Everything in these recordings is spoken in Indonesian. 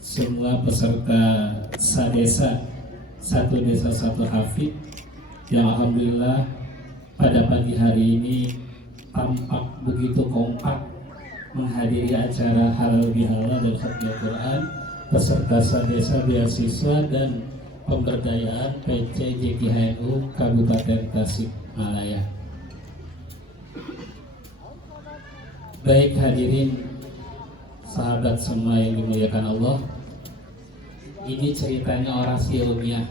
semua peserta sadesa satu desa satu hafid yang alhamdulillah pada pagi hari ini tampak begitu kompak menghadiri acara halal bihalal dan khatmul Quran peserta sadesa beasiswa dan pemberdayaan PC JKHNU Kabupaten Tasikmalaya. Baik hadirin sahabat semua yang dimuliakan Allah, ini ceritanya orasi ilmiah,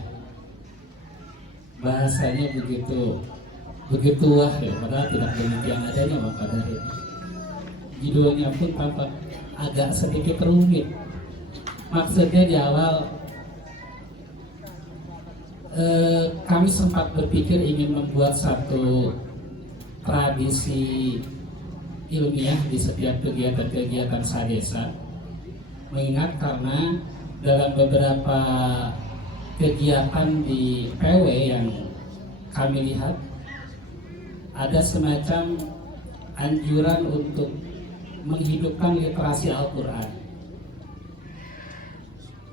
bahasanya begitu wah ya, padahal tidak demikian adanya Pak pada hari ini. Judulnya pun tampak agak sedikit rumit. Maksudnya di awal kami sempat berpikir ingin membuat satu tradisi ilmiah di setiap kegiatan-kegiatan sadesa, mengingat karena dalam beberapa kegiatan di PW yang kami lihat ada semacam anjuran untuk menghidupkan literasi Al-Quran.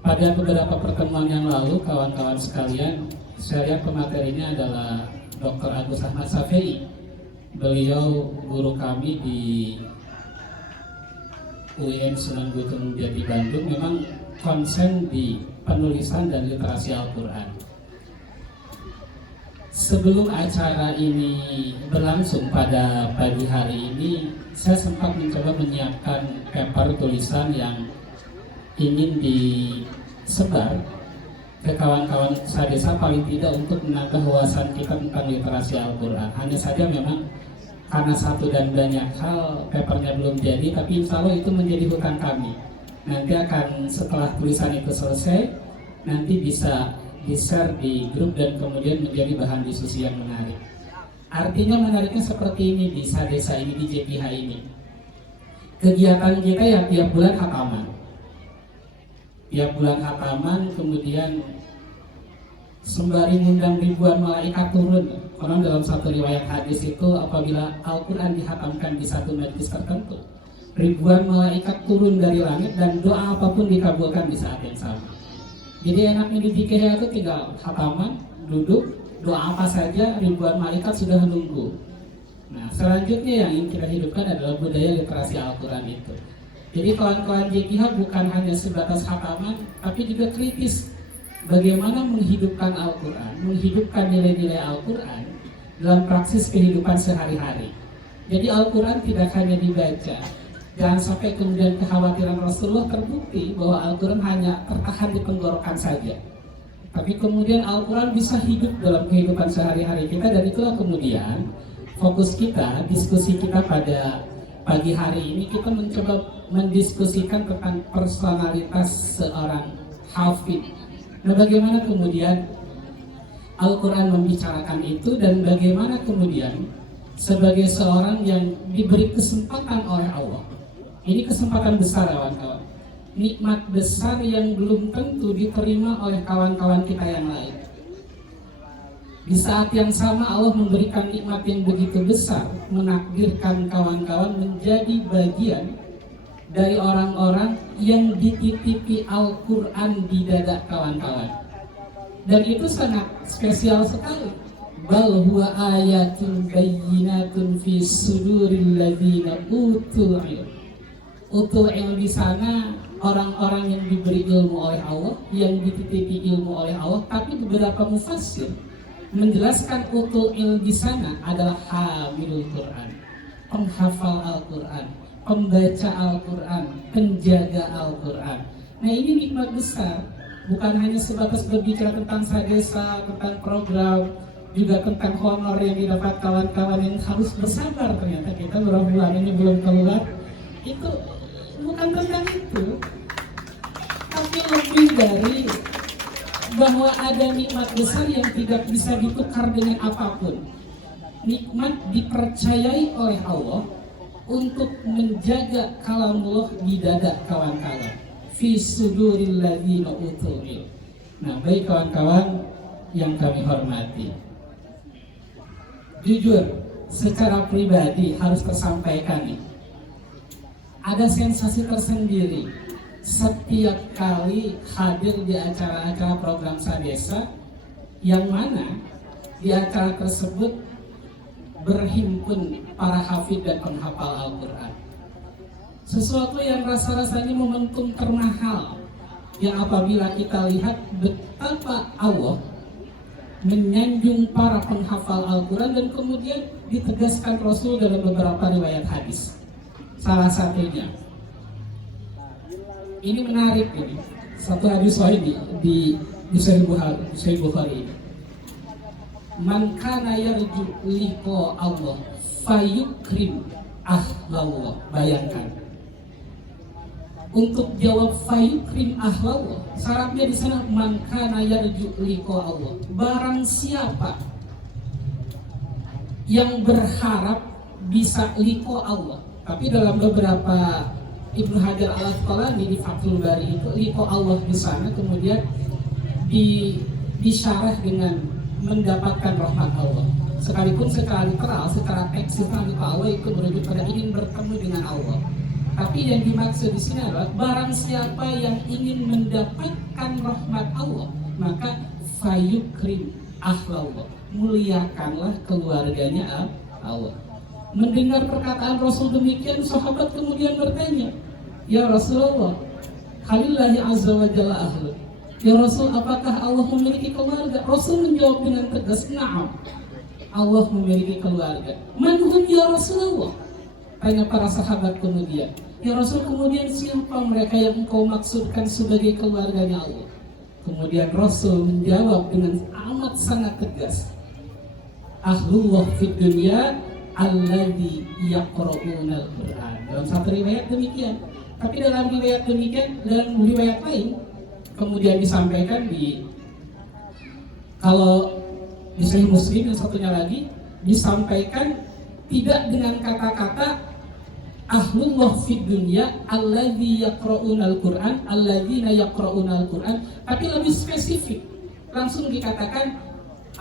Pada beberapa pertemuan yang lalu, kawan-kawan sekalian, saya lihat pematerinya adalah Dr. Agus Ahmad Safei. Beliau guru kami di UIN Sunan Gunung Jati Bandung, memang konsen di penulisan dan literasi Al-Quran. Sebelum acara ini berlangsung pada pagi hari ini, saya sempat mencoba menyiapkan paper tulisan yang ingin disebar ke kawan-kawan sadesa, paling tidak untuk menambah wawasan kita tentang literasi Al-Quran. Hanya saja memang karena satu dan banyak hal papernya belum jadi, tapi insya Allah itu menjadi hutang kami. Nanti akan setelah tulisan itu selesai, nanti bisa di-share di grup dan kemudian menjadi bahan diskusi yang menarik. Artinya menariknya seperti ini di sadesa ini, di JPH ini. Kegiatan kita ya tiap bulan khataman. Tiap bulan khataman, kemudian sembari mengundang ribuan malaikat turun. Karena dalam satu riwayat hadis itu apabila Al-Quran dihatamkan di satu majlis tertentu, ribuan malaikat turun dari langit dan doa apapun dikabulkan di saat yang sama. Jadi enaknya di fikih itu tinggal khataman, duduk, doa apa saja ribuan malaikat sudah menunggu. Nah selanjutnya yang ingin kita hidupkan adalah budaya literasi Al-Quran itu. Jadi kawan-kawan JKH bukan hanya sebatas khataman, tapi juga kritis. Bagaimana menghidupkan Al-Quran, menghidupkan nilai-nilai Al-Quran dalam praksis kehidupan sehari-hari. Jadi Al-Quran tidak hanya dibaca. Jangan sampai kemudian kekhawatiran Rasulullah terbukti bahwa Al-Quran hanya tertahan di tenggorokan saja. Tapi kemudian Al-Quran bisa hidup dalam kehidupan sehari-hari kita, dan itulah kemudian fokus kita, diskusi kita pada pagi hari ini. Kita mencoba mendiskusikan tentang personalitas seorang hafid. Nah, bagaimana kemudian Al-Quran membicarakan itu, dan bagaimana kemudian sebagai seorang yang diberi kesempatan oleh Allah, ini kesempatan besar kawan-kawan, nikmat besar yang belum tentu diterima oleh kawan-kawan kita yang lain. Di saat yang sama Allah memberikan nikmat yang begitu besar, menakdirkan kawan-kawan menjadi bagian dari orang-orang yang dititipi Al-Quran di dada kawan-kawan. Dan itu sangat spesial sekali. Bal huwa ayatun bayyinatun fi suduril ladzina utul ilm. Utul ilm di sana orang-orang yang diberi ilmu oleh Allah, yang dititipi ilmu oleh Allah. Tapi beberapa mufassir menjelaskan utul ilm di sana adalah hamilul Quran, penghafal Al-Quran, pembaca Al-Quran, penjaga Al-Quran. Nah ini nikmat besar, bukan hanya sebatas berbicara tentang sadesa, tentang program, juga tentang honor yang didapat kawan-kawan yang harus bersabar. Ternyata kita beberapa bulan ini belum keluar. Itu bukan tentang itu, tapi lebih dari bahwa ada nikmat besar yang tidak bisa ditukar dengan apapun. Nikmat dipercayai oleh Allah untuk menjaga kalamullah di dada kawan-kawan. Fi suduril ladzina utul ilm. Nah, baik kawan-kawan yang kami hormati, jujur secara pribadi harus tersampaikan nih, ada sensasi tersendiri setiap kali hadir di acara-acara program Sadesa, yang mana di acara tersebut berhimpun para hafid dan penghafal Al-Quran. Sesuatu yang rasa-rasanya momentum termahal, yang apabila kita lihat betapa Allah menyanjung para penghafal Al-Quran, dan kemudian ditegaskan Rasul dalam beberapa riwayat hadis. Salah satunya, ini menarik ini, satu hadis sahih di Sahih Bukhari ini. Man kana yarju liqa Allah fayukrim ahlallah. Bayangkan, untuk jawab fayukrim ahlallah, syaratnya di sana man kana yarju liqa Allah. Barang siapa yang berharap bisa liqa Allah. Tapi dalam beberapa Ibnu Hajar Al-Asqalani di Fathul Bari itu liqa Allah di sana kemudian disyarah dengan mendapatkan rahmat Allah. Sekalipun secara literal, secara teks liqa Allah itu merujuk pada ingin bertemu dengan Allah. Tapi yang dimaksud di sini adalah barang siapa yang ingin mendapatkan rahmat Allah, maka fayukrim ahlallah, muliakanlah keluarganya Allah. Mendengar perkataan Rasul demikian, sahabat kemudian bertanya, ya Rasulullah, halillahi azza wa jalla ahlu. Ya Rasul, apakah Allah memiliki keluarga? Rasul menjawab dengan tegas, na'am, Allah memiliki keluarga. Manhum ya Rasulullah? Tanya para sahabat kemudian. Ya Rasul, kemudian siapa mereka yang engkau maksudkan sebagai keluarganya Allah? Kemudian Rasul menjawab dengan amat sangat tegas, ahlullah fid dunya alladzi yaqra'unal Qur'an. Dalam satu riwayat demikian. Tapi dalam riwayat demikian, dalam riwayat lain kemudian disampaikan kalau di Sahih Muslim yang satunya lagi disampaikan tidak dengan kata-kata ahlullah fid dunya alladzi yaqra'unal Qur'an alladzina yaqra'unal Qur'an, tapi lebih spesifik. Langsung dikatakan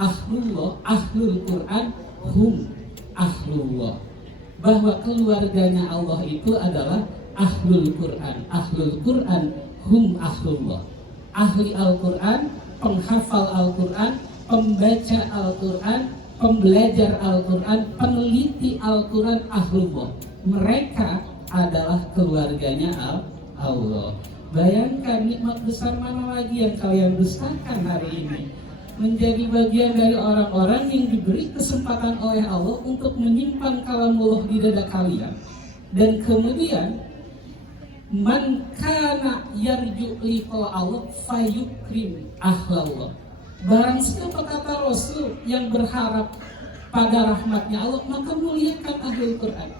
ahlullah, ahlul Qur'an hum ahlullah, bahwa keluarganya Allah itu adalah ahlul Quran. Ahlul Quran hum ahlullah. Ahli Al-Quran, penghafal Al-Quran, pembaca Al-Quran, pembelajar Al-Quran, peneliti Al-Quran, ahlullah. Mereka adalah keluarganya Allah. Bayangkan nikmat besar mana lagi yang kalian dustakan hari ini, menjadi bagian dari orang-orang yang diberi kesempatan oleh Allah untuk menyimpan kalamullah di dada kalian. Dan kemudian man kana yarju liqa Allah fayukrim ahlallah. Barang siapa, kata Rasul, yang berharap pada rahmatnya Allah, maka muliakan ahlul Quran.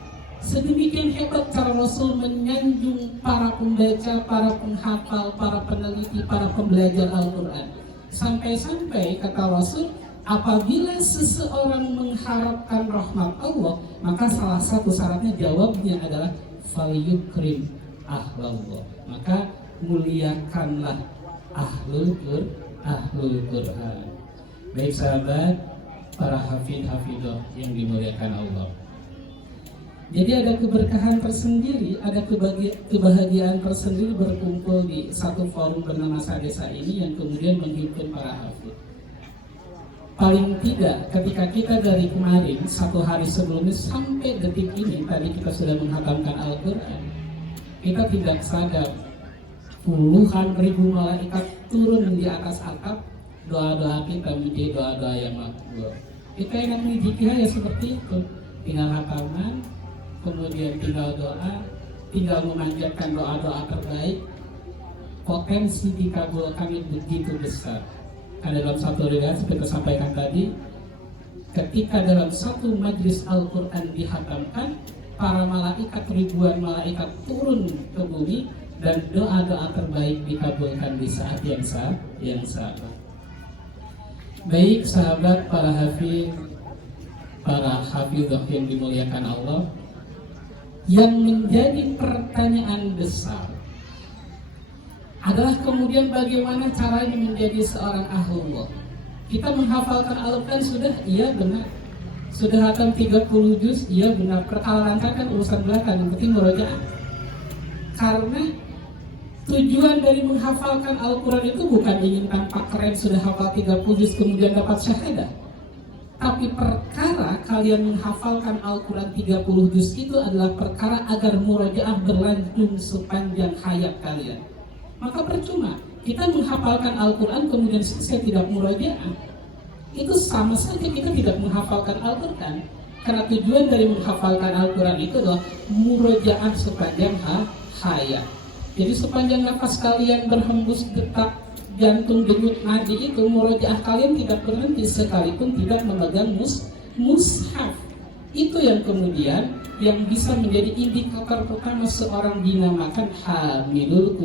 Sedemikian hebat cara Rasul menyanjung para pembaca, para penghafal, para peneliti, para pembelajar Al-Quran. Sampai-sampai kata Rasul, apabila seseorang mengharapkan rahmat Allah, maka salah satu syaratnya, jawabnya adalah falyukrim ahlallah, maka muliakanlah ahlul Quran. Baik sahabat, para hafidh-hafidhah yang dimuliakan Allah. Jadi ada keberkahan tersendiri, ada kebahagiaan tersendiri berkumpul di satu forum bernama Sadesa ini yang kemudian menghimpun para hafidh. Paling tidak ketika kita dari kemarin, satu hari sebelumnya sampai detik ini, tadi kita sudah menghatamkan Al-Quran, kita tidak sadar puluhan ribu malaikat turun di atas atap, doa-doa kita menjadi doa-doa yang makbul. Kita yang memiliki ya seperti itu, tinggal hataman, kemudian tinggal doa, tinggal memanjatkan doa-doa terbaik. Potensi dikabulkan begitu besar. Karena dalam satu riwayat kita sampaikan tadi, ketika dalam satu majlis Al-Quran dihatamkan, para malaikat, ribuan malaikat turun ke bumi dan doa-doa terbaik dikabulkan di saat yang sama. Baik sahabat, para hafidhah yang dimuliakan Allah, yang menjadi pertanyaan besar adalah kemudian bagaimana caranya menjadi seorang ahlullah. Kita menghafalkan Al-Quran sudah, iya benar. Sudah hatam 30 juz, iya benar. Perkara lancar kan urusan belakang, yang penting murojaah. Karena Tujuan dari menghafalkan Al-Quran itu bukan ingin tampak keren sudah hafal 30 juz kemudian dapat syahadah. Tapi perkara kalian menghafalkan Al-Quran 30 juz itu adalah perkara agar murojaah berlanjut sepanjang hayat kalian. Maka percuma kita menghafalkan Al-Quran kemudian selesai tidak murojaah. Itu sama saja kita tidak menghafalkan Al-Quran. Karena tujuan dari menghafalkan Al-Quran itu adalah murojaah sepanjang hayat. Jadi sepanjang nafas kalian berhembus, detak jantung, denyut nadi itu, murojaah kalian tidak berhenti sekalipun tidak memegang mushaf. Itu yang kemudian yang bisa menjadi indikator pertama seorang dinamakan hamilul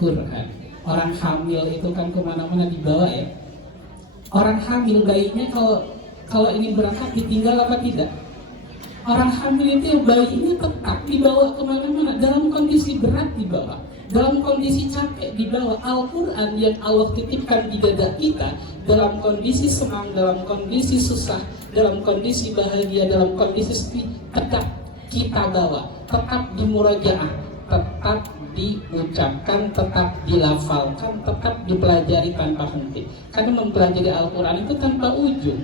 Quran. Orang hamil itu kan kemana-mana dibawa ya. Orang hamil bayinya kalau ini berangkat ditinggal apa tidak? Orang hamil itu bayinya tetap dibawa kemana-mana, dalam kondisi berat dibawa, dalam kondisi capek dibawa. Al-Quran yang Allah titipkan di dada kita, dalam kondisi senang, dalam kondisi susah, dalam kondisi bahagia, dalam kondisi sedih, tetap kita bawa, tetap dimurajaah, tetap diucapkan, tetap dilafalkan, tetap dipelajari tanpa henti. Karena mempelajari Al-Quran itu tanpa ujung.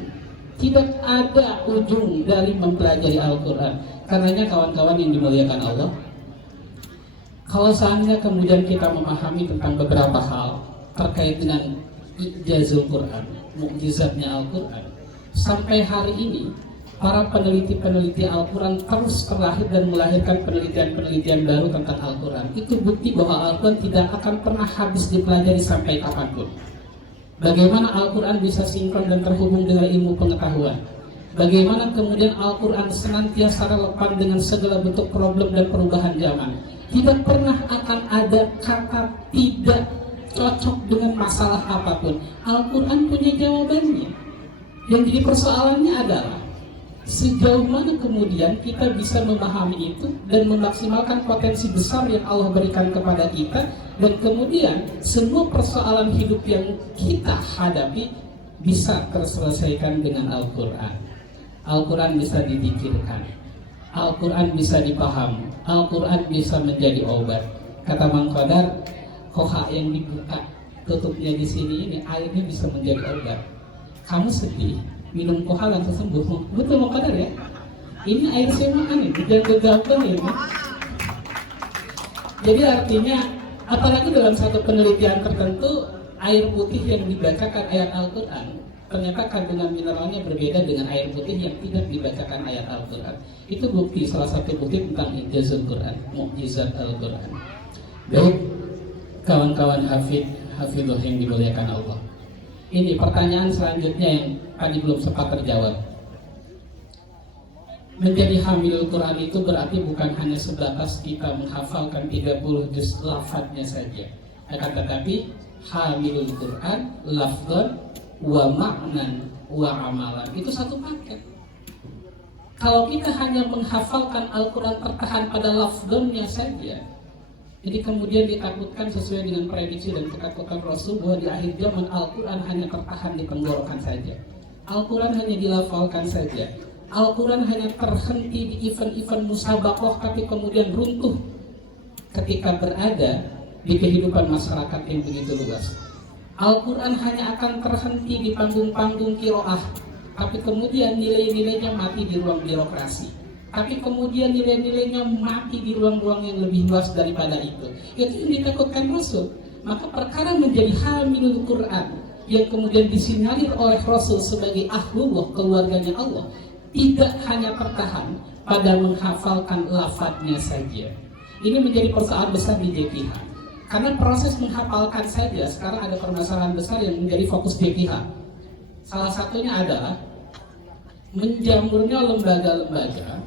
Tidak ada ujung dari mempelajari Al-Quran. Karenanya kawan-kawan yang dimuliakan Allah, kalau seandainya kemudian kita memahami tentang beberapa hal terkait dengan ijazul Quran, mukjizatnya Al-Quran, sampai hari ini para peneliti-peneliti Al-Quran terus terlahir dan melahirkan penelitian-penelitian baru tentang Al-Quran. Itu bukti bahwa Al-Quran tidak akan pernah habis dipelajari sampai kapanpun. Bagaimana Al-Quran bisa sinkron dan terhubung dengan ilmu pengetahuan. Bagaimana kemudian Al-Quran senantiasa relevan dengan segala bentuk problem dan perubahan zaman. Tidak pernah akan ada kata tidak cocok dengan masalah apapun. Al-Quran punya jawabannya. Yang jadi persoalannya adalah sejauh mana kemudian kita bisa memahami itu dan memaksimalkan potensi besar yang Allah berikan kepada kita, dan kemudian semua persoalan hidup yang kita hadapi bisa terselesaikan dengan Al-Quran. Al-Quran bisa dipikirkan, Al-Quran bisa dipahami, Al-Quran bisa menjadi obat. Kata Mang Qadar, koha yang dibuka tutupnya di sini ini, airnya bisa menjadi obat. Kamu sedih, minum koha langsung sembuh. Betul Mang Qadar ya? Ini air semaan ini, jangan gegabah ini. Jadi artinya, apalagi dalam satu penelitian tertentu, air putih yang dibacakan ayat Al-Quran ternyata kandungan mineralnya berbeda dengan air putih yang tidak dibacakan ayat Al-Quran. Itu bukti, salah satu bukti tentang ijazul Quran, mukjizat Al-Quran. Baik, kawan-kawan hafidhullah yang dimuliakan Allah. Ini pertanyaan selanjutnya yang tadi belum sempat terjawab. Menjadi hamilul Quran itu berarti bukan hanya sebatas kita menghafalkan 30 juz lafadznya saja. Akan tetapi hamilul Quran lafdzan wa ma'nan wa amalan, itu satu paket. Kalau kita hanya menghafalkan Al-Quran tertahan pada lafdzannya saja, jadi kemudian ditakutkan sesuai dengan prediksi dan ketakutan Rasul bahwa di akhir zaman Al-Quran hanya tertahan di tenggorokan saja, Al-Quran hanya dilafalkan saja, Al-Quran hanya terhenti di event-event musabaqah tapi kemudian runtuh ketika berada di kehidupan masyarakat yang begitu luas. Al-Quran hanya akan terhenti di panggung-panggung kiroah, tapi kemudian nilai-nilainya mati di ruang birokrasi. Tapi kemudian nilai-nilainya mati di ruang-ruang yang lebih luas daripada itu. Itu yang ditakutkan Rasul. Maka perkara menjadi hamilul Quran yang kemudian disinyalir oleh Rasul sebagai ahlullah, keluarganya Allah, tidak hanya tertahan pada menghafalkan lafadznya saja. Ini menjadi persoalan besar di JPH. Karena proses menghafalkan saja sekarang ada permasalahan besar yang menjadi fokus JPH. Salah satunya adalah menjamurnya lembaga-lembaga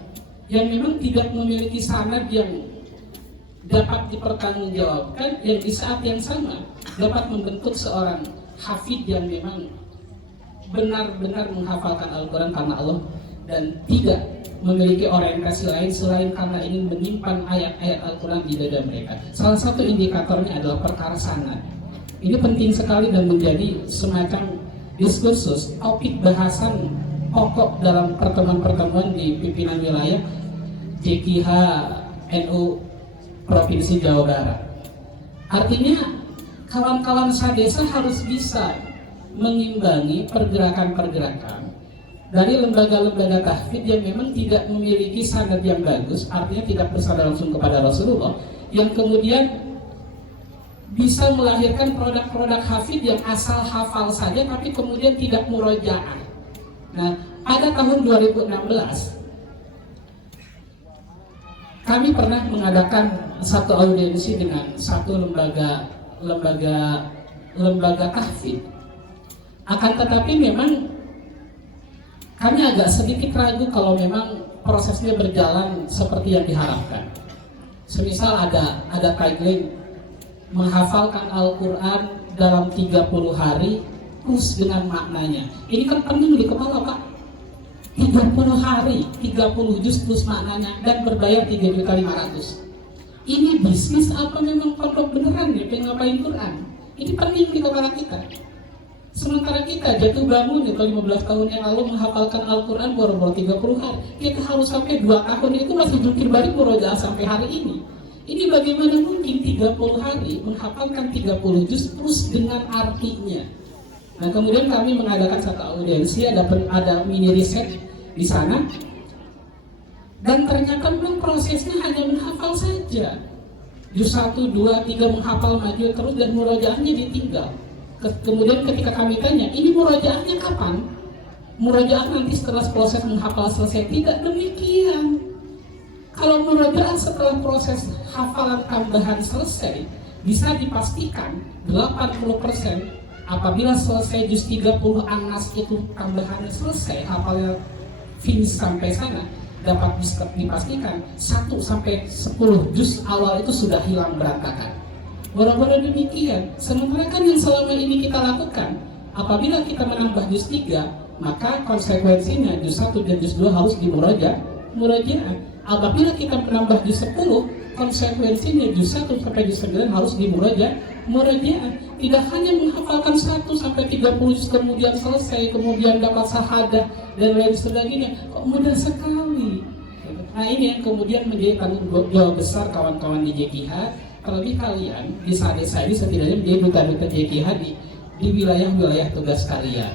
yang memang tidak memiliki sanad yang dapat dipertanggungjawabkan, yang di saat yang sama dapat membentuk seorang hafid yang memang benar-benar menghafalkan Al-Quran karena Allah dan tidak memiliki orientasi lain selain karena ingin menyimpan ayat-ayat Al-Quran di dada mereka. Salah satu indikatornya adalah perkara sanad. Ini penting sekali dan menjadi semacam diskursus, topik bahasan pokok dalam pertemuan-pertemuan di pimpinan wilayah JKH NU Provinsi Jawa Barat. Artinya kawan-kawan sadesa harus bisa mengimbangi pergerakan-pergerakan dari lembaga-lembaga tahfidz yang memang tidak memiliki sanad yang bagus, artinya tidak bersandar langsung kepada Rasulullah, yang kemudian bisa melahirkan produk-produk hafidz yang asal hafal saja tapi kemudian tidak murojaah. Nah, pada tahun 2016 kami pernah mengadakan satu audiensi dengan satu lembaga tahfidz. Akan tetapi memang kami agak sedikit ragu kalau memang prosesnya berjalan seperti yang diharapkan. Semisal ada tagline menghafalkan Al-Quran dalam 30 hari plus dengan maknanya. Ini kan pening di kepala, Pak. 30 hari, 30 juz plus maknanya dan berbayar 3.500.000. Ini bisnis apa memang pondok beneran ya pengen ngapain Quran? Ini pening di kepala kita. Sementara kita jatuh bangun atau 15 tahun yang lalu menghafalkan Al-Quran baru 30 hari. Kita harus sampai 2 tahun itu masih jungkir balik murojaah sampai hari ini. Ini bagaimana mungkin 30 hari menghafalkan 30 juz plus dengan artinya. Nah, kemudian kami mengadakan satu audiensi, ada mini riset di sana. Dan ternyata memang prosesnya hanya menghafal saja. Juz 1, 2, 3 menghafal maju terus dan murojaahnya ditinggal. Kemudian ketika kami tanya, ini murojaahnya kapan? Murojaah nanti setelah proses menghafal selesai. Tidak demikian. Kalau murojaah setelah proses hafalan tambahan selesai, bisa dipastikan 80% apabila selesai juz 30 An-Nas itu tambahannya selesai, hafalnya finish sampai sana, dapat dipastikan 1 sampai 10 juz awal itu sudah hilang berantakan. Boro-boro demikian. Sementara kan yang selama ini kita lakukan, apabila kita menambah juz 3, maka konsekuensinya juz 1 dan juz 2 harus murojaah. Apabila kita menambah juz 10, konsekuensinya juz 1 sampai juz 9 harus murojaah. Tidak hanya menghafalkan 1 sampai 30 juz kemudian selesai, kemudian dapat syahadah dan lain sebagainya. Kok mudah sekali. Nah, ini yang kemudian menjadi tanggung jawab besar kawan-kawan di JKH. Terlebih kalian di desa ini setidaknya menjadi duta-duta JKH di wilayah-wilayah tugas kalian,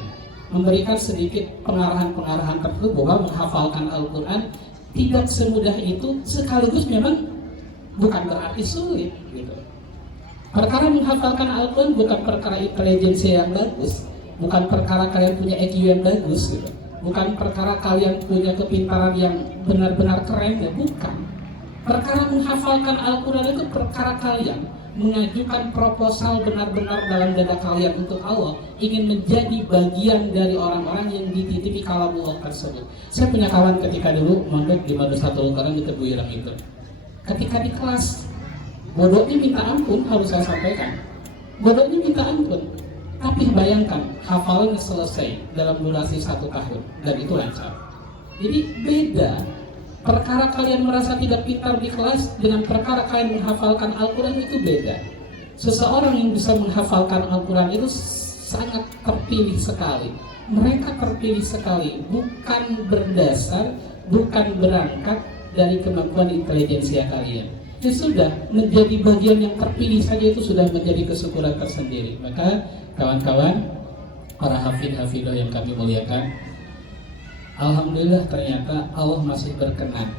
memberikan sedikit pengarahan-pengarahan tertentu bahwa menghafalkan Al-Quran tidak semudah itu, sekaligus memang bukan berarti sulit gitu. Perkara menghafalkan Al-Quran bukan perkara intelijensi yang bagus, bukan perkara kalian punya IQ yang bagus gitu. Bukan perkara kalian punya kepintaran yang benar-benar keren ya, bukan. Perkara menghafalkan Al-Quran itu perkara kalian mengajukan proposal benar-benar dalam dada kalian untuk Allah, ingin menjadi bagian dari orang-orang yang dititipi kalamullah tersebut. Saya punya kawan ketika dulu mondok di Madrasatul Karam di Tebuirang itu. Ketika di kelas, bodohnya minta ampun, harus saya sampaikan. Bodohnya minta ampun. Tapi bayangkan, hafalannya selesai dalam durasi 1 tahun dan itu lancar. Jadi beda. Perkara kalian merasa tidak pintar di kelas dengan perkara kalian menghafalkan Al-Quran itu beda. Seseorang yang bisa menghafalkan Al-Quran itu sangat terpilih sekali. Mereka terpilih sekali, bukan berdasar, bukan berangkat dari kemampuan intelijensia kalian. Ya sudah, menjadi bagian yang terpilih saja itu sudah menjadi kesyukuran tersendiri. Maka kawan-kawan, para hafidh-hafidhah yang kami muliakan, alhamdulillah ternyata Allah masih berkenan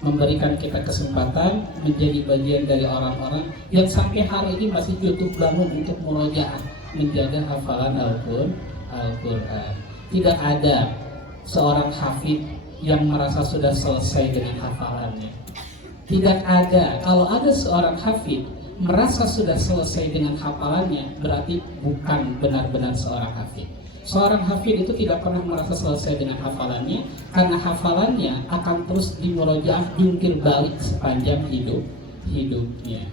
memberikan kita kesempatan menjadi bagian dari orang-orang yang sampai hari ini masih jatuh bangun untuk murojaah, menjaga hafalan Al-Quran. Tidak ada seorang hafidh yang merasa sudah selesai dengan hafalannya. Tidak ada. Kalau ada seorang hafidh merasa sudah selesai dengan hafalannya, berarti bukan benar-benar seorang hafidh. Seorang hafidh itu tidak pernah merasa selesai dengan hafalannya, karena hafalannya akan terus dimurojaah jungkir balik sepanjang hidupnya.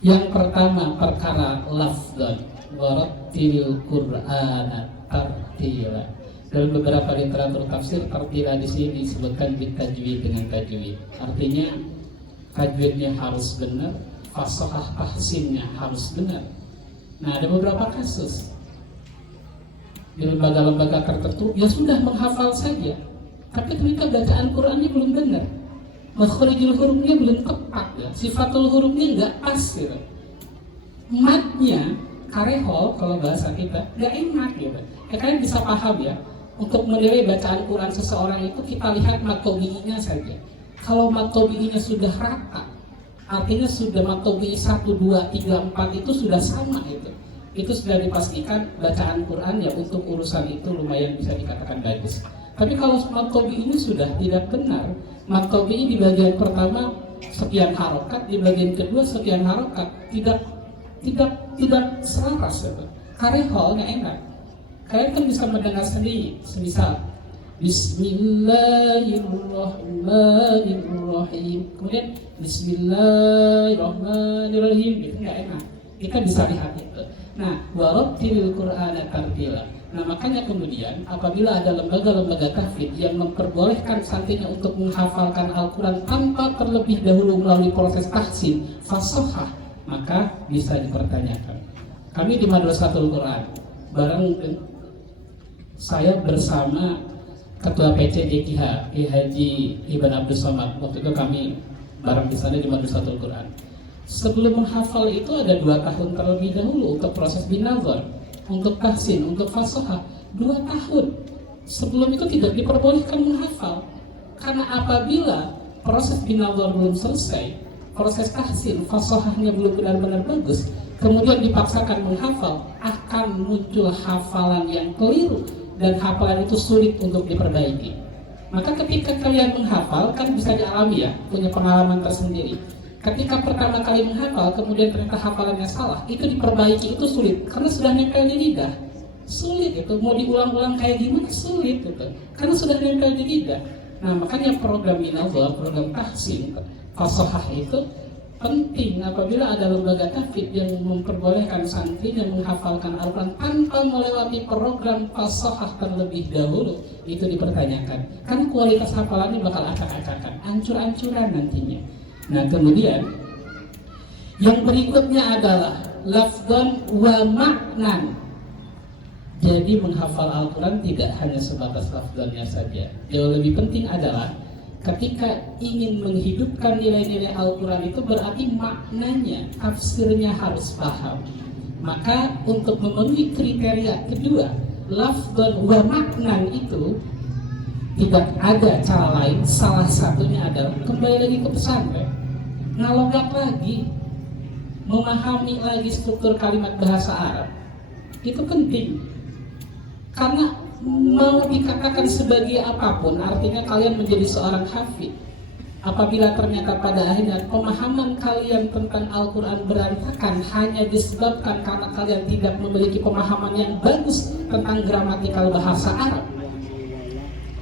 Yang pertama, perkara lafzan, warattilil Qur'ana tartila. Dalam beberapa literatur tafsir, tartila di sini disebutkan bitajwid dengan tajwid. Artinya tajwidnya harus benar, fasahah tahsinnya harus benar. Nah, ada beberapa kasus di lembaga-lembaga tertentu, ya sudah menghafal saja, tapi ternyata bacaan Qurannya belum benar, makhrijul hurufnya belum tepat, ya. Sifatul hurufnya nggak pas gitu. matnya karehol kalau bahasa kita nggak enak gitu. Kalian bisa paham ya, untuk menilai bacaan Quran seseorang itu kita lihat mat tobi'inya saja. Kalau mat tobi'inya sudah rata, artinya sudah mat tobi'i 1, 2, 3, 4 itu sudah sama itu sudah dipastikan bacaan Quran ya untuk urusan itu lumayan bisa dikatakan bagus. Tapi kalau mat tobi'i ini sudah tidak benar, mat tobi'i di bagian pertama sekian harokat, di bagian kedua sekian harokat, tidak selaras ya. Karehol nggak enak. Kalian kan bisa mendengar sendiri, semisal Bismillahirrahmanirrahim, kemudian Bismillahirrahmanirrahim, itu nggak enak. Kita bisa lihat itu. Nah, warattilil Qur'ana tartila. Nah, makanya kemudian apabila ada lembaga-lembaga tahfidz yang memperbolehkan santrinya untuk menghafalkan Al-Quran tanpa terlebih dahulu melalui proses tahsin, fasahah, maka bisa dipertanyakan. Kami di Madrasatul Quran, bareng saya bersama Ketua PC DKH, Ki Haji Ibn Abdul Somad, waktu itu kami bareng di sana di Madrasatul Quran. Sebelum menghafal itu ada 2 tahun terlebih dahulu untuk proses binazar, untuk tahsin, untuk fasahah, 2 tahun. Sebelum itu tidak diperbolehkan menghafal, karena apabila proses binazar belum selesai, proses tahsin, fasahahnya belum benar-benar bagus, kemudian dipaksakan menghafal, akan muncul hafalan yang keliru dan hafalan itu sulit untuk diperbaiki. Maka ketika kalian menghafal, kan bisa dialami ya, punya pengalaman tersendiri. Ketika pertama kali menghafal, kemudian ternyata hafalannya salah, itu diperbaiki itu sulit, karena sudah nempel di lidah. Sulit itu, mau diulang-ulang kayak gimana sulit itu, karena sudah nempel di lidah. Nah makanya program binazar, program tahsin, fasahah itu penting apabila ada lembaga tahfidz yang memperbolehkan santrinya menghafalkan Al-Quran tanpa melewati program fasahah terlebih dahulu, itu dipertanyakan. Karena kualitas hafalannya bakal acak-acakan, ancur-ancuran nantinya. Nah kemudian yang berikutnya adalah lafzan wa maknan. Jadi menghafal Al-Quran tidak hanya sebatas lafzannya saja. Jauh lebih penting adalah ketika ingin menghidupkan nilai-nilai Al-Quran itu berarti maknanya, tafsirnya harus paham. Maka untuk memenuhi kriteria kedua, lafzan wa maknan itu tidak ada cara lain, salah satunya adalah kembali lagi ke pesantren, ngalogat lagi, memahami lagi struktur kalimat bahasa Arab. Itu penting, karena mau dikatakan sebagai apapun, artinya kalian menjadi seorang hafid. Apabila ternyata pada akhirnya pemahaman kalian tentang Al-Quran berantakan hanya disebabkan karena kalian tidak memiliki pemahaman yang bagus tentang gramatikal bahasa Arab,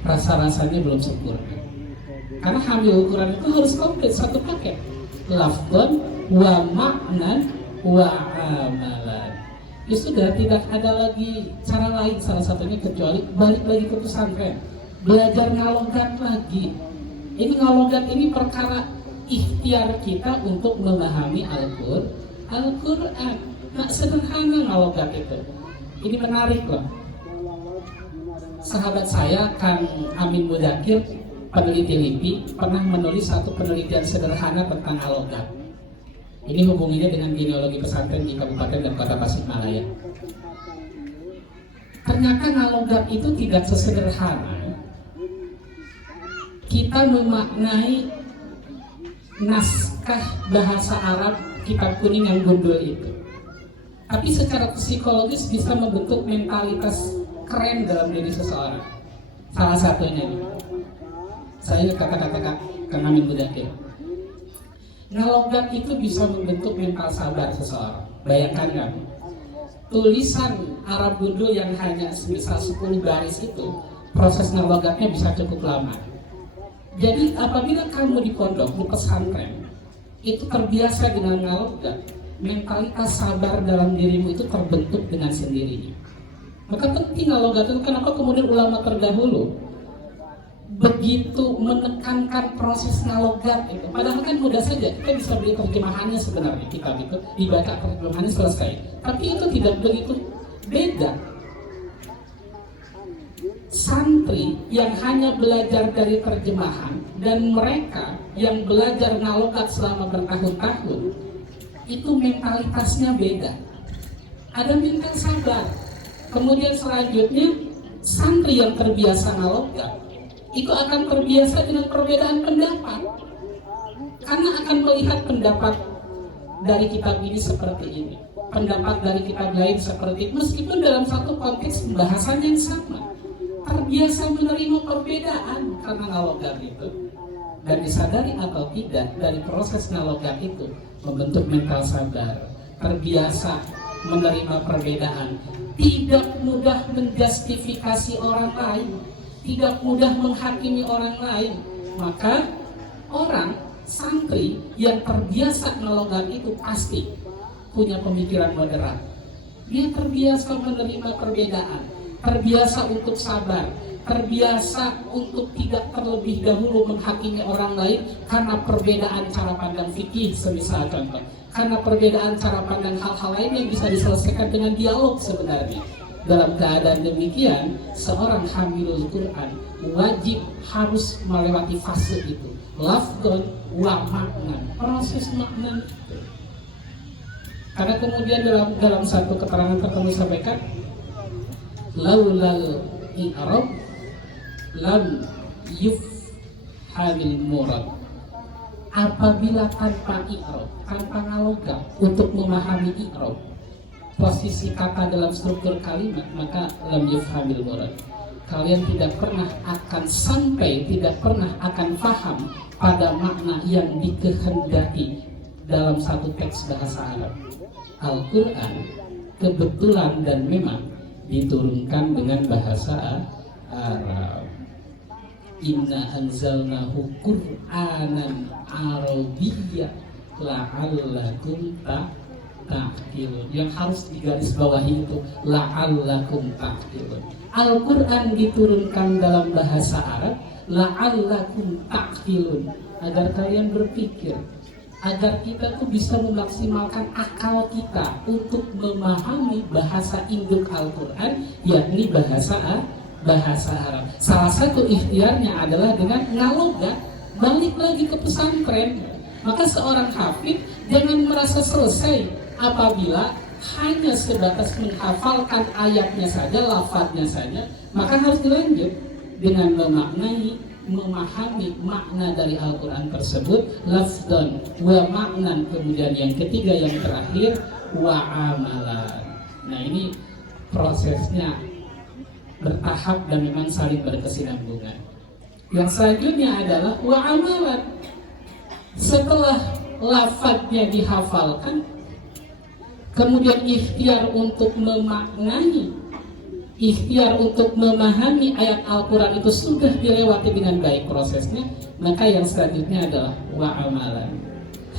rasa-rasanya belum sempurna. Karena hamil Al-Quran itu harus komplit, satu paket, lafzan wa maknan wa amalan. Ya sudah, tidak ada lagi cara lain salah satunya kecuali balik lagi ke pesantren, belajar ngalogat lagi. Ini ngalogat ini perkara ikhtiar kita untuk memahami Al-Quran. Nah sederhana ngalogat itu. Ini menarik loh. Sahabat saya Kang Amin Mudakir, peneliti LIPI, pernah menulis satu penelitian sederhana tentang ngalogat. Ini hubunginya dengan genealogi pesantren di Kabupaten dan Kota Tasikmalaya. Ternyata ngalogat itu tidak sesederhana kita memaknai naskah bahasa Arab kitab kuning yang gundul itu. Tapi secara psikologis bisa membentuk mentalitas keren dalam diri seseorang. Salah satunya, saya kata-kata Kang Amin Mudakir, ngalogat itu bisa membentuk mental sabar seseorang. Bayangkan kan, tulisan Arab gundul yang hanya semisal 10 baris itu, proses ngalogatnya bisa cukup lama. Jadi apabila kamu di pondok, di pesantren, itu terbiasa dengan ngalogat, mentalitas sabar dalam dirimu itu terbentuk dengan sendirinya. Maka penting ngalogat itu. Kenapa kemudian ulama terdahulu begitu menekankan proses ngalogat itu? Padahal kan mudah saja, kita bisa beli terjemahannya sebenarnya, kitab itu dibaca terjemahannya selesai. Tapi itu tidak begitu beda. Santri yang hanya belajar dari terjemahan dan mereka yang belajar ngalogat selama bertahun-tahun, itu mentalitasnya beda. Ada mental sabar. Kemudian selanjutnya santri yang terbiasa ngalogam itu akan terbiasa dengan perbedaan pendapat, karena akan melihat pendapat dari kitab ini seperti ini, pendapat dari kitab lain seperti itu, meskipun dalam satu konteks pembahasan yang sama. Terbiasa menerima perbedaan karena ngalogam itu, dan disadari atau tidak dari proses ngalogam itu membentuk mental sabar, terbiasa menerima perbedaan, tidak mudah menjustifikasi orang lain, tidak mudah menghakimi orang lain. Maka orang santri yang terbiasa ngalogam itu pasti punya pemikiran moderat. Dia terbiasa menerima perbedaan, terbiasa untuk sabar, terbiasa untuk tidak terlebih dahulu menghakimi orang lain karena perbedaan cara pandang fikih, semisal contoh, karena perbedaan cara pandang hal-hal lain yang bisa diselesaikan dengan dialog sebenarnya. Dalam keadaan demikian, seorang hamilul Quran wajib harus melewati fase itu, lafdon wa makna, proses makna itu. Karena kemudian dalam satu keterangan tertentu sampaikan, laulal i'rab lam yufhamil murad. Apabila tanpa i'rab, tanpa ngalogam untuk memahami i'rab, posisi kata dalam struktur kalimat, maka lam yufhamil murad. Kalian tidak pernah akan sampai, tidak pernah akan paham pada makna yang dikehendaki dalam satu teks bahasa Arab. Al-Quran kebetulan dan memang diturunkan dengan bahasa Arab. Inna anzalnahu Qur'anan Arabiyya la'allakum ta'qilun. Yang harus digarisbawahi itu la'allakum ta'qilun. Al-Quran diturunkan dalam bahasa Arab la'allakum ta'qilun, agar kalian berpikir, agar kita tuh bisa memaksimalkan akal kita untuk memahami bahasa induk Al-Quran, yakni bahasa Arab. Salah satu ikhtiarnya adalah dengan ngalogam, balik lagi ke pesantren. Maka seorang hafid jangan merasa selesai apabila hanya sebatas menghafalkan ayatnya saja, lafadznya saja, maka harus dilanjut dengan memahami makna dari Al-Quran tersebut, lafdan wa maknan, kemudian yang ketiga yang terakhir wa amalan. Nah, ini prosesnya bertahap dan memang saling berkesinambungan. Yang selanjutnya adalah wa amalan. Setelah lafadznya dihafalkan, kemudian ikhtiar untuk memaknai, ikhtiar untuk memahami ayat Al-Quran itu sudah dilewati dengan baik prosesnya, maka yang selanjutnya adalah wa amalan.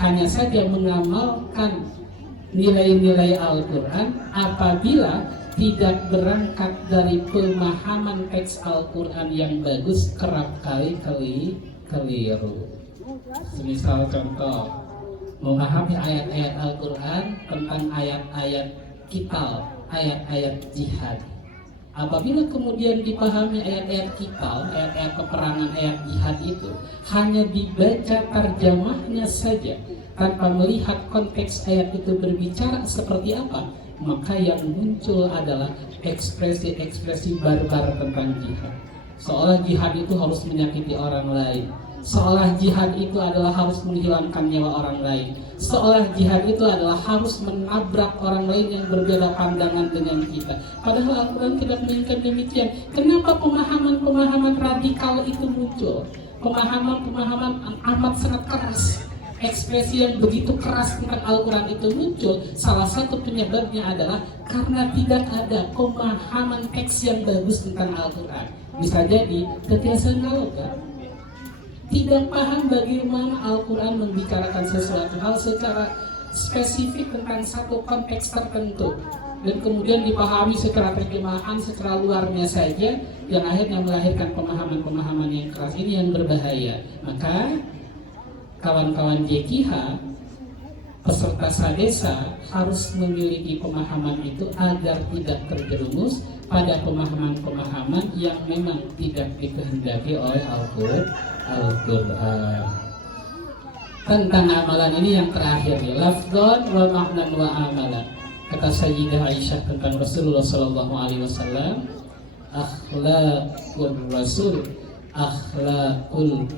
Hanya saja mengamalkan nilai-nilai Al-Quran apabila tidak berangkat dari pemahaman teks Al-Quran yang bagus, kerap kali keliru. Semisal contoh, memahami ayat-ayat Al-Quran tentang ayat-ayat qital, ayat-ayat jihad. Apabila kemudian dipahami ayat-ayat qital, ayat-ayat peperangan, ayat jihad itu hanya dibaca terjemahnya saja tanpa melihat konteks ayat itu berbicara seperti apa, maka yang muncul adalah ekspresi-ekspresi barbar tentang jihad. Seolah jihad itu harus menyakiti orang lain, seolah jihad itu adalah harus menghilangkan nyawa orang lain, seolah jihad itu adalah harus menabrak orang lain yang berbeda pandangan dengan kita. Padahal Al-Quran tidak menginginkan demikian. Kenapa pemahaman-pemahaman radikal itu muncul? Pemahaman-pemahaman amat sangat keras, ekspresi yang begitu keras tentang Al-Quran itu muncul. Salah satu penyebabnya adalah karena tidak ada pemahaman teks yang bagus tentang Al-Quran. Bisa jadi kebiasaan ngalogam, tidak paham bagaimana Al-Quran membicarakan sesuatu hal secara spesifik tentang satu konteks tertentu, dan kemudian dipahami secara terjemahan, secara luarnya saja, yang akhirnya melahirkan pemahaman-pemahaman yang keras ini yang berbahaya. Maka kawan-kawan JKH, peserta sadesa harus memiliki pemahaman itu agar tidak terjerumus pada pemahaman-pemahaman yang memang tidak dikehendaki oleh Al-Quran. tentang amalan ini yang terakhir nih, lafdon wa maknan wa amalan. Kata Sayyidah Aisyah tentang Rasulullah Sallallahu Alaihi Wasallam, akhlaqul Rasul, akhlaqul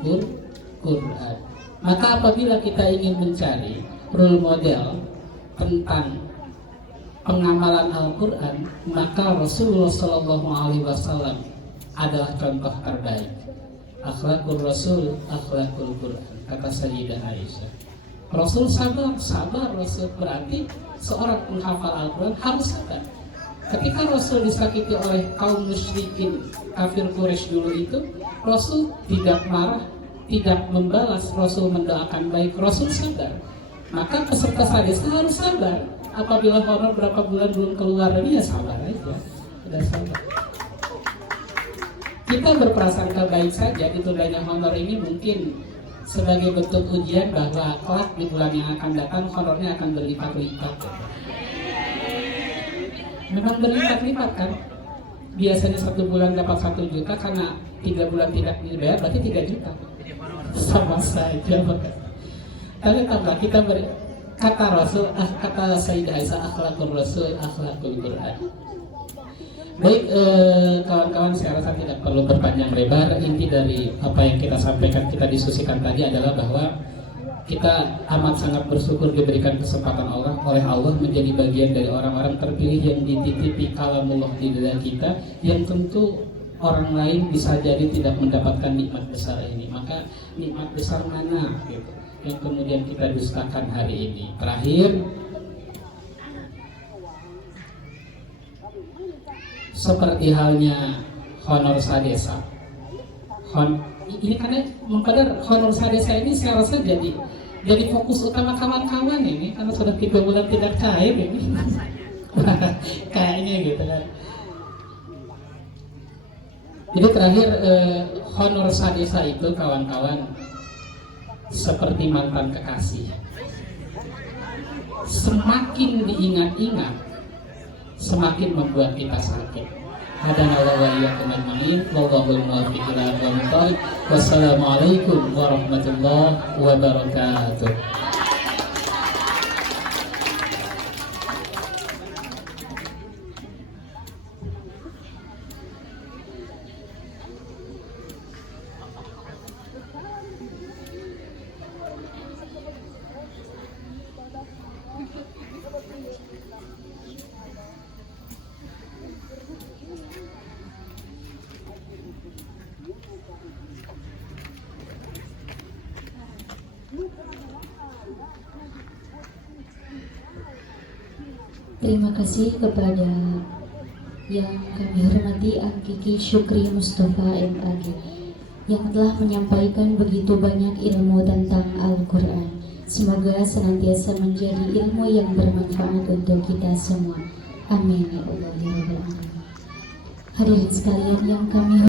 Quran. Maka apabila kita ingin mencari role model tentang pengamalan Al-Quran, maka Rasulullah Sallallahu Alaihi Wasallam adalah contoh terbaik. Akhlaqul Rasul, akhlaqul Quran, kata Sayyidah Aisyah. Rasul sabar Rasul, berarti seorang penghafal Al-Quran harus sabar. Ketika Rasul disakiti oleh kaum musyrikin kafir Quraisy dulu itu, Rasul tidak marah, tidak membalas, Rasul mendoakan baik, Rasul sabar. Maka peserta sadis harus sabar. Apabila honor berapa bulan belum keluar, ya sabar aja, sudah sabar. Kita berprasangka baik saja, ditundanya honor ini mungkin sebagai bentuk ujian bahwa kelak di bulan yang akan datang honornya akan berlipat-lipat. Memang berlipat-lipat kan? Biasanya 1 bulan dapat 1 juta, karena 3 bulan tidak dibayar berarti 3 juta. Sama saja. Tapi tambah kita kata Rasul, kata Sayyidah Aisyah, akhlaqul Rasul, akhlaqul Quran. Baik, kawan-kawan, saya rasa tidak perlu berpanjang lebar. Inti dari apa yang kita sampaikan, kita diskusikan tadi adalah bahwa kita amat sangat bersyukur diberikan kesempatan Allah oleh Allah menjadi bagian dari orang-orang terpilih yang dititipi kalamullah di dada kita, yang tentu orang lain bisa jadi tidak mendapatkan nikmat besar ini. Maka nikmat besar mana gitu yang kemudian kita dustakan hari ini? Terakhir, seperti halnya honor sadesa. Ini karena mengkadar honor sadesa ini saya rasa jadi fokus utama kawan-kawan ini, karena sudah 3 bulan tidak cair ini. Kayaknya gitu kan. Jadi terakhir, honor sadesa itu kawan-kawan seperti mantan kekasih. Semakin diingat-ingat, semakin membuat kita sakit. Hadanallahu wa iyyakum ajma'in. Wallahul muwaffiq ila aqwamit thoriq. Wassalamualaikum warahmatullahi wabarakatuh. Terima kasih kepada yang kami hormati Al-Kiki Syukri Mustafa MAG yang telah menyampaikan begitu banyak ilmu tentang Al-Quran. Semoga senantiasa menjadi ilmu yang bermanfaat untuk kita semua. Amin ya Allah ya Rabbal Alamin. Hadirin sekalian yang kami